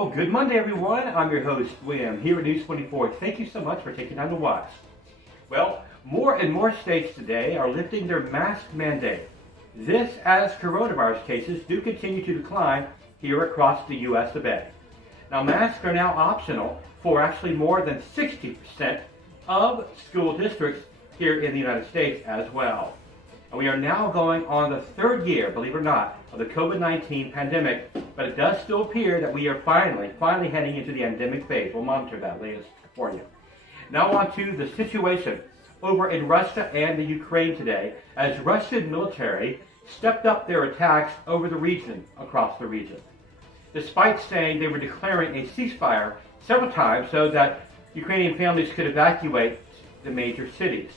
Well, good Monday, everyone. I'm your host, William, here at News 24. Thank you so much for taking time to watch. Well, more and more states today are lifting their mask mandate. This as coronavirus cases do continue to decline here across the U.S. of A. Now, masks are now optional for actually more than 60% of school districts here in the United States as well. And we are now going on the third year, believe it or not, of the COVID-19 pandemic, but it does still appear that we are finally heading into the endemic phase. We'll monitor that latest for you. Now on to the situation over in Russia and the Ukraine today, as Russian military stepped up their attacks over the region, across the region, despite saying they were declaring a ceasefire several times so that Ukrainian families could evacuate the major cities.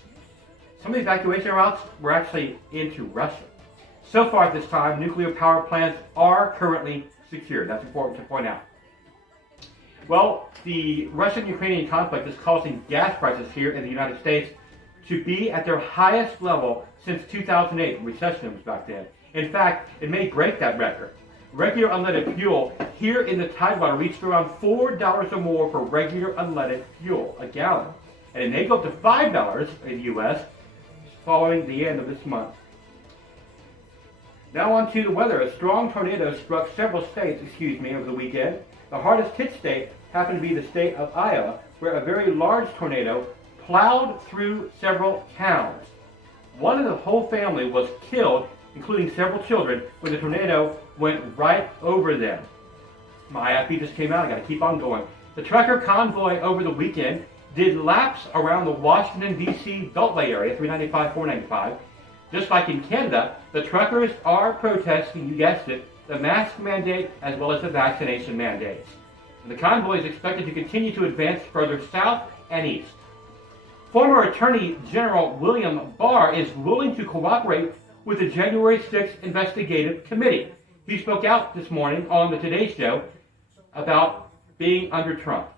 Some of the evacuation routes were actually into Russia. So far at this time, nuclear power plants are currently secure. That's important to point out. Well, the Russian-Ukrainian conflict is causing gas prices here in the United States to be at their highest level since 2008, recession was back then. In fact, it may break that record. Regular unleaded fuel here in the Tidewater reached around $4 or more for regular unleaded fuel, a gallon. And it may go up to $5 in the U.S. following the end of this month. Now on to the weather. A strong tornado struck several states, over the weekend. The hardest hit state happened to be the state of Iowa, where a very large tornado plowed through several towns. One of the whole family was killed, including several children, when the tornado went right over them. My IFB just came out. I got to keep on going. The trucker convoy over the weekend did laps around the Washington, D.C. Beltway area, 395, 495. Just like in Canada, the truckers are protesting, you guessed it, the mask mandate as well as the vaccination mandates. And the convoy is expected to continue to advance further south and east. Former Attorney General William Barr is willing to cooperate with the January 6th investigative committee. He spoke out this morning on the Today Show about being under Trump.